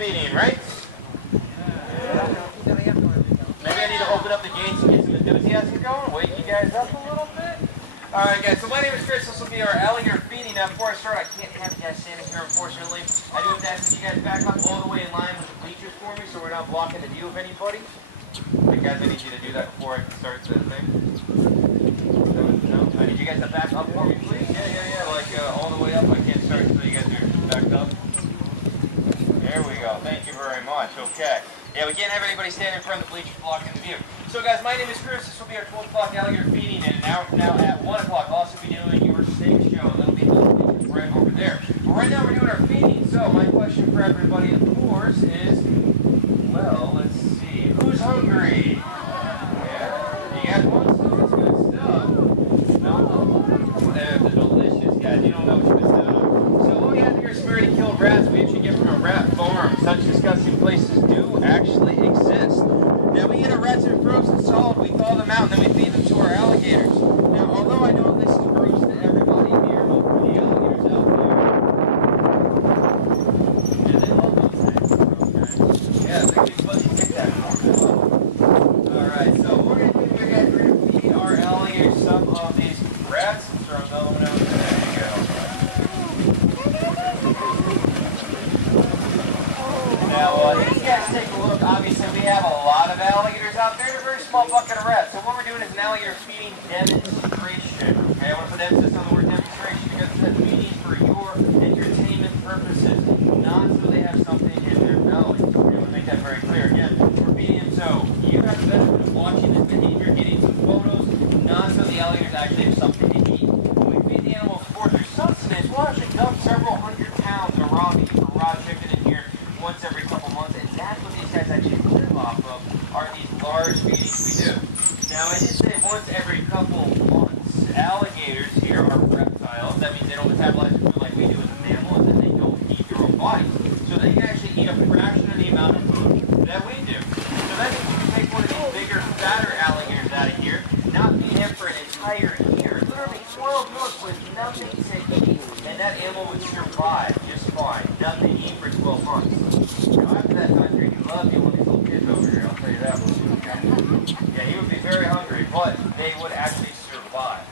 feeding, right? Yeah. Maybe I need to open up the gates and get some enthusiasm going, wake you guys up a little bit. Alright guys, so my name is Chris, this will be our alligator feeding. Now before I start, I can't have you guys standing here unfortunately. I do have to ask that you guys back up all the way in line with the bleachers for me so we're not blocking the view of anybody. Hey guys, I need you to do that before I can start the thing. No? I need you guys to back up for me please. Yeah, like all the way up. I can't start until you guys are backed up. There we go, thank you very much. Okay. Yeah, we can't have anybody standing in front of the bleachers blocking the view. So guys, my name is Chris. This will be our 12 o'clock alligator feeding, and an hour from now at 1 o'clock I'll also be doing your steak show. That'll be right over there. But right now we're doing our feeding, so my question for everybody, of course, is, well, let's see, who's hungry? Yeah? You guys want some? That's good stuff. No? They're delicious, guys. You don't know what you're missing out. So what we have here is some already killed rats we actually get from a rat farm. Such disgusting places do actually exist. Now we get our rats in frozen solid, we thaw them out, and then we feed them to our alligators. Now although I know this is gross to everybody here, but for the alligators out there, yeah, they love those things. Okay. Yeah, they're going to let you take that for them. Alright, so we're going to do here, guys, we're going to feed our alligators some of these rats. Throw them over there. There you go. Now, these guys take a look. Obviously, we have a lot of alligators out there. They're a very small bucket of rats. So what we're doing is an alligator feeding demonstration. Okay, I want to put emphasis on the word demonstration because it's feeding for your entertainment purposes, not so they have something in their belly. So we're going to make that very clear. Again, we're feeding them so you have the benefit of watching this behavior, getting some photos, not so the alligators actually have something to eat. When we feed the animals for their sustenance, we'll actually dump several hundred pounds of raw beef or raw chicken in here once every couple months, and that's what these guys actually live off of, are these large feedings we do. Now, I did say once every couple months. Alligators here are reptiles. That means they don't metabolize the food like we do as mammals, and they don't eat their own bodies. So they can actually eat a fraction of the amount of food that we do. So that means you can take one of these bigger, fatter alligators out of here, not feed him for an entire year, literally 12 months with nothing to eat, and that animal would survive just fine. Nothing to eat for 12 months. Now, after that time period, you love you one of these little kids over here, I'll tell you that one. Yeah, he would be very hungry, but they would actually survive.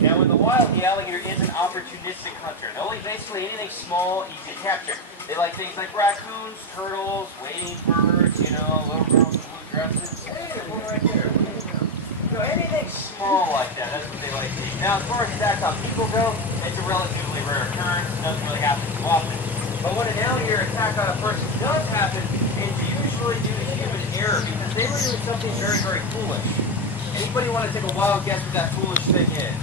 Now, in the wild, the alligator is an opportunistic hunter. They'll eat basically anything small, easy to capture. They like things like raccoons, turtles, wading birds, you know, little girls in blue dresses. Hey, there's one right there. You know, anything small like that, that's what they like to eat. Now, as far as attacks on people go, it's a relatively rare occurrence. It doesn't really happen too often. But when an alligator attack on a person does happen, it's usually due to human error because they were doing something very, very foolish. Anybody want to take a wild guess what that foolish thing is?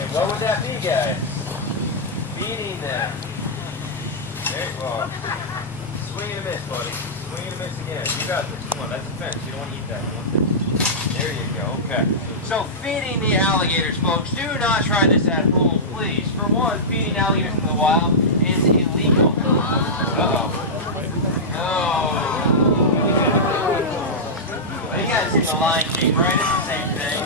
And what would that be, guys? Feeding them. There you go. Swing and a miss, buddy. Swing and a miss again. You got this. Come on, that's a fence. You don't want to eat that. You want this. There you go. Okay. So feeding the alligators, folks, do not try this at home, please. For one, feeding alligators in the wild is illegal. Uh-oh. No. Well, you guys seen The Lion King, right? It's the same thing.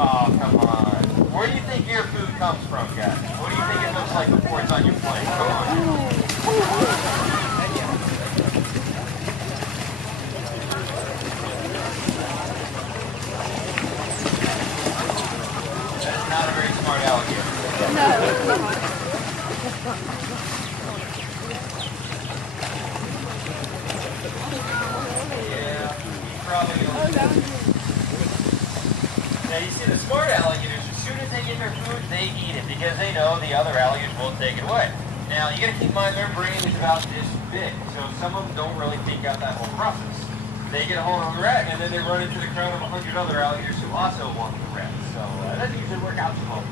Oh, come on. Where do you think your food comes from, guys? What do you think it looks like before it's on your plate? Come on. Not a very smart alligator. No. Yeah, probably. Now you see the smart alligators, as soon as they get their food, they eat it because they know the other alligators won't take it away. Now you got to keep in mind their brain is about this big, so some of them don't really think out that whole process. They get a hold of the rat and then they run into the crowd of 100 other alligators who also want the rat. So that doesn't usually work out too well.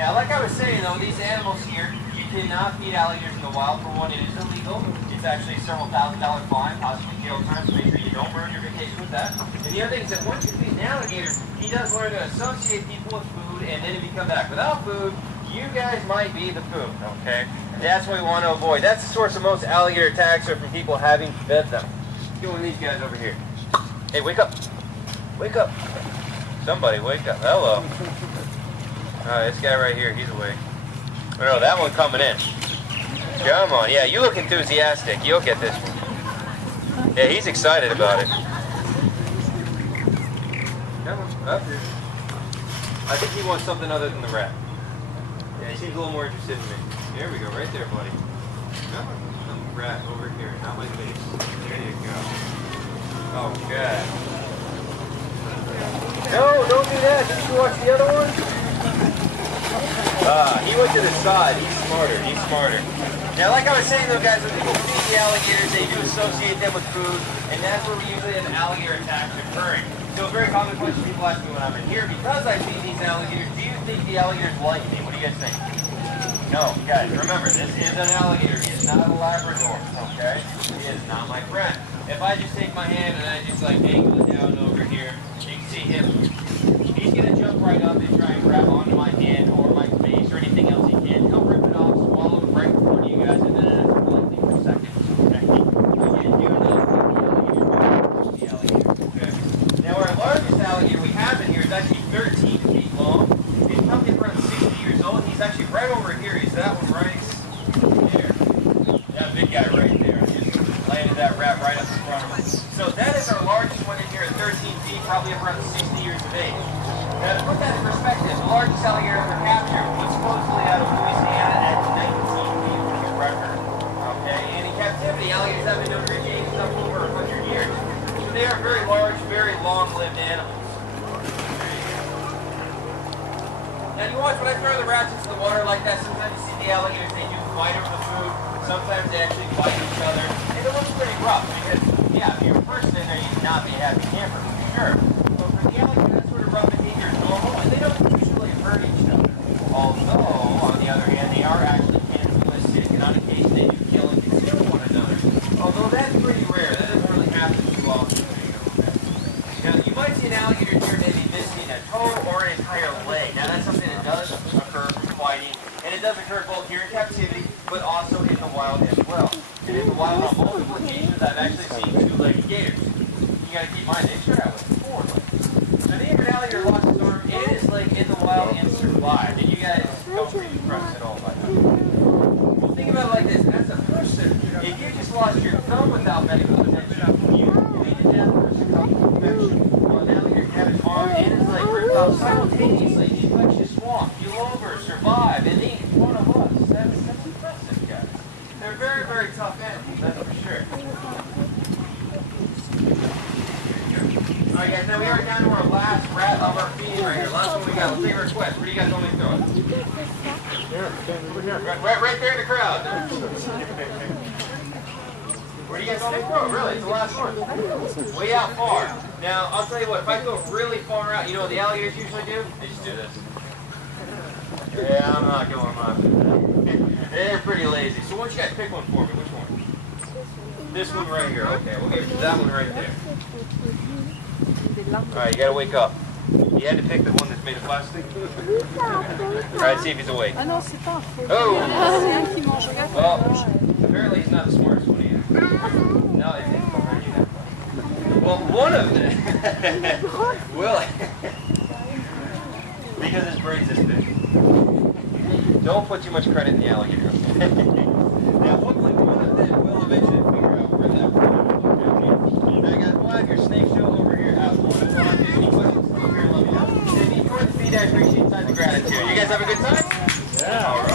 Now, like I was saying though, these animals here, you cannot feed alligators in the wild. For one, it is illegal. It's actually a several $1,000 fine, possibly jail time, so make sure you don't ruin your vacation with that. And the other thing is that once you feed an alligator, he does learn to associate people with food, and then if you come back without food, you guys might be the food, okay? And that's what we want to avoid. That's the source of most alligator attacks are from people having fed them. Get one of these guys over here. Hey, wake up. Wake up. Somebody wake up. Hello. This guy right here, he's awake. No, that one coming in. Come on, yeah, you look enthusiastic. You'll get this one. Yeah, he's excited about it. Come on, up here. I think he wants something other than the rat. Yeah, he seems a little more interested in me. There we go, right there, buddy. Come on, rat over here, not my face. There you go. Okay. No, don't do that. Did you watch the other one? He went to the side. He's smarter. He's smarter. Now, like I was saying, though, guys, when people feed the alligators, they do associate them with food, and that's where we usually have alligator attacks occurring. So a very common question people ask me when I'm in here, because I feed these alligators, do you think the alligators like me? What do you guys think? No, guys, remember, this is an alligator. He is not a Labrador, okay? He is not my friend. If I just take my hand and I just like angle it down over here, you can see him. He's gonna jump right up and try and grab onto my hand or my face or anything else he can. He'll rip it off, swallow it right in front of you guys, and then it's collecting for seconds. Okay? Again, you know the alligator. Okay. Now our largest alligator we have in here is actually 13 feet long. He's probably around 60 years old. He's actually right over here. He's that one right there. That big guy right there. Landed that rat right up in front of us. So that is our largest one in here at 13 feet, probably around 60 years of age. Now to put that in perspective, the largest alligator ever captured was supposedly out of Louisiana at 19 feet, which is a record. Okay, and in captivity, alligators have been known to reach ages up over 100 years. So they are very large, very long-lived animals. Now you watch when I throw the rats into the water like that, sometimes you see the alligators, they do fight over the food. Sometimes they actually fight each other. And it looks pretty rough because, yeah, if you're a person in there, you'd not be a happy camper, for sure. But for the alligator, that sort of rough behavior is normal, and they don't usually hurt each other. Although, on the other hand, they are actually cannibalistic, and on occasion they do kill and consume one another. Although that's pretty rare. That doesn't really happen too often. Now, you might see an alligator here maybe missing a toe or an entire leg. Now, that's something that does occur from fighting, and it does occur both here in captivity, but also in the wild as well. And in the wild, on multiple occasions, I've actually seen two-legged gators. You gotta keep in mind, they start out with four legs. So the Indian alligator lost his arm and his leg in the wild and survived. And you guys don't be impressed at all by that. Well, think about it like this. As a person, if you just lost your thumb without medical attention, you made it down for circumflexion. Well, an alligator had his arm and his leg ripped off simultaneously. The infectious swamp, you over, survive, and they eat one of us. That's impressive, guys. They're very, very tough animals, that's for sure. Alright guys, now we are down to our last rat of our feeding right here. Last one we got. Let's take a request. Where do you guys want me to throw it? Right there in the crowd. Where do you guys want me to throw it? Really, it's the last one. Way out far. Now, I'll tell you what, if I throw it really far out, you know what the alligators usually do? They just do this. Yeah, I'm not going much. They're pretty lazy. So why don't you guys pick one for me? Which one? This one right here. Okay, we'll give that one right there. Alright, you gotta wake up. You had to pick the one that's made of plastic. Alright, see if he's awake. Ah non, c'est pas un faux. Oh! C'est un qui mange. Regarde. Well, apparently he's not the smartest one either. No, it's behind you now. Well, one of them will. Because his brain's this big. Don't put too much credit in the alligator. Now, hopefully one of them will eventually figure out where that one is. Now, guys, we'll have your snake show over here at 1 o'clock. If any questions, come over here and let me know. And if you enjoyed the feed, I appreciate the time and gratitude. You guys have a good time? Yeah. All right.